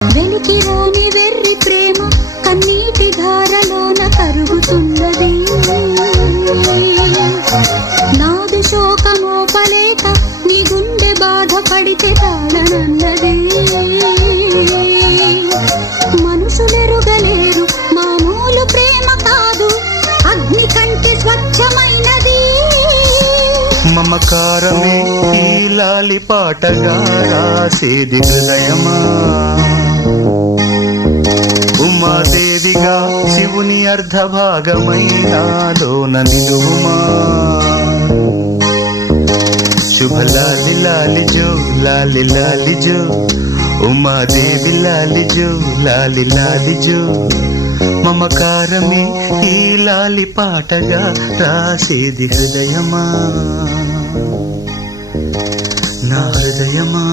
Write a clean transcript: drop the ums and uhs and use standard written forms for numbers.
వెనుకిరాని వెర్రి ప్రేమ కన్నీటి ధారలోన కరుగుతున్నది. నాదు శోకమోపలేక నీ గుండె బాధపడితే తాళనన్నది. మనుషులెరుగలేరు మామూలు ప్రేమ కాదు, అగ్ని కంటే స్వచ్ఛమైనది. మమకారమే ఈ లాలి పాటగా రాసేది హృదయమా, ఉమాదేవిగా శివుని అర్ధభాగమైనాలోన నిలువుమా. శుభ లాలి లాలి జో లాలి లాలి జో, ఉమాదేవి లాలి జో లాలి లాలి జో. మమకారమే ఈ లాలి పాటగా రాసేది హృదయమా, నా హృదయమా.